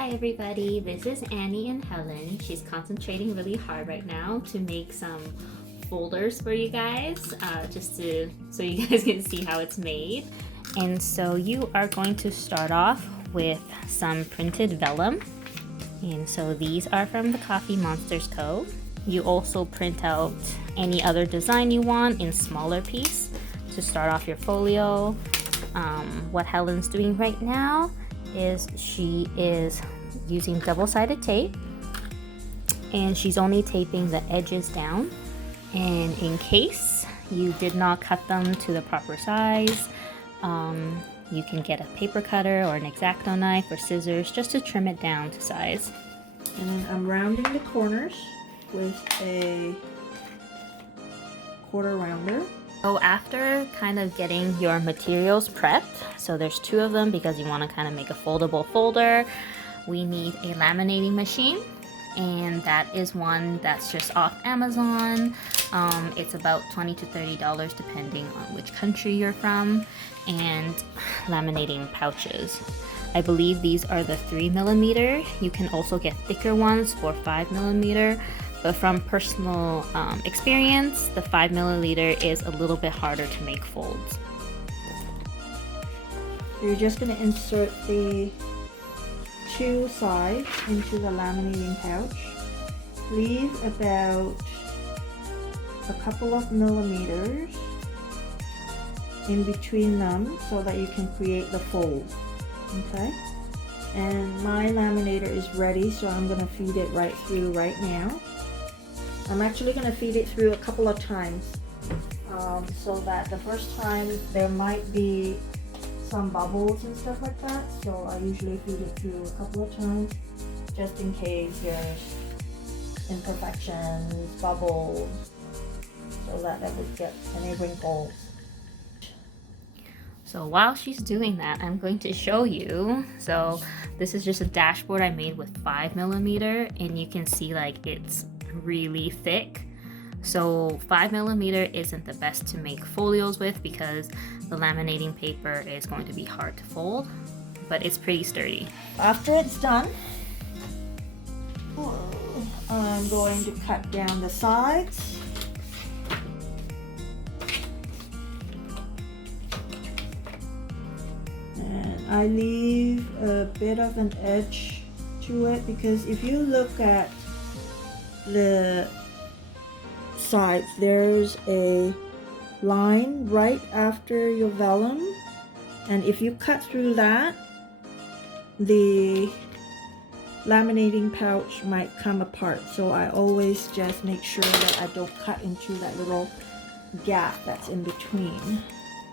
Hi everybody, this is Anny and Helen. She's concentrating really hard right now to make some folders for you guys, so you guys can see how it's made. And so you are going to start off with some printed vellum. And so these are from the Coffee Monsters Co. You also print out any other design you want in smaller piece to start off your folio. What Helen's doing right now is she is using double-sided tape, and she's only taping the edges down. And in case you did not cut them to the proper size, you can get a paper cutter or an exacto knife or scissors just to trim it down to size. And then I'm rounding the corners with a quarter rounder. So after kind of getting your materials prepped, so there's two of them because you want to kind of make a foldable folder, we need a laminating machine, and that is one that's just off Amazon. It's about $20 to $30 depending on which country you're from, and laminating pouches. I believe these are the 3mm. You can also get thicker ones for 5mm. But from personal experience, the 5mm is a little bit harder to make folds. You're just going to insert the two sides into the laminating pouch. Leave about a couple of millimeters in between them so that you can create the fold. Okay? And my laminator is ready, so I'm going to feed it right through right now. I'm actually going to feed it through a couple of times so that the first time there might be some bubbles and stuff like that. So I usually feed it through a couple of times just in case there's imperfections, bubbles, so that I would get any wrinkles. So while she's doing that, I'm going to show you. So this is just a dashboard I made with 5mm, and you can see like it's really thick. So 5mm isn't the best to make folios with because the laminating paper is going to be hard to fold, but it's pretty sturdy. After it's done, I'm going to cut down the sides. And I leave a bit of an edge to it because if you look at the sides, there's a line right after your vellum, and if you cut through that, the laminating pouch might come apart. So I always just make sure that I don't cut into that little gap that's in between.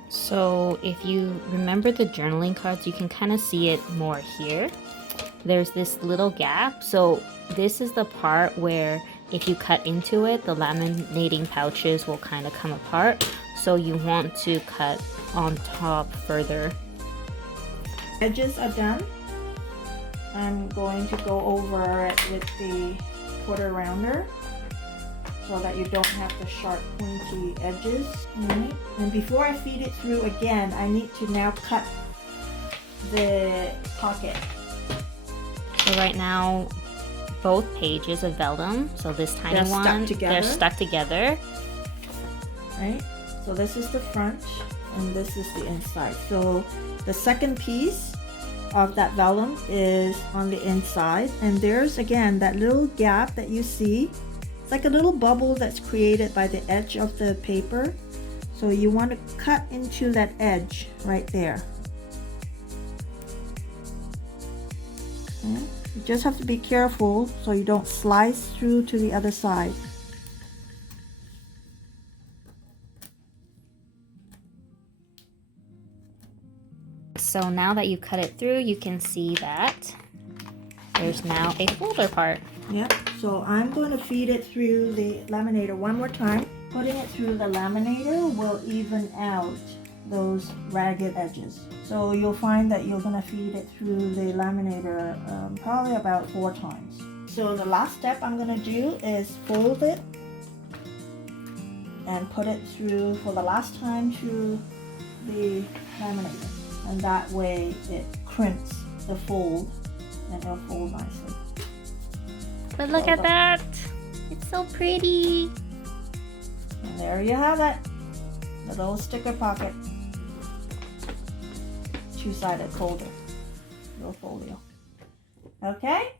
So if you remember the journaling cards, you can kind of see it more here. There's this little gap, so this is the part where if you cut into it, the laminating pouches will kind of come apart. So you want to cut on top further. Edges are done. I'm going to go over it with the quarter rounder so that you don't have the sharp pointy edges. Right. And before I feed it through again, I need to now cut the pocket. So right now, both pages of vellum, so this tiny one, they're stuck together. Right? So this is the front and this is the inside. So the second piece of that vellum is on the inside, and there's again that little gap that you see. It's like a little bubble that's created by the edge of the paper. So you want to cut into that edge right there. Okay. You just have to be careful so you don't slice through to the other side. So now that you cut it through, you can see that there's now a folder part. Yep, so I'm going to feed it through the laminator one more time. Putting it through the laminator will even out those ragged edges. So you'll find that you're going to feed it through the laminator probably about 4 times. So the last step I'm going to do is fold it and put it through for the last time through the laminator. And that way it crimps the fold and it'll fold nicely. But look at that! It's so pretty! And there you have it. The little sticker pocket. Two-sided folder. Little folio. Okay?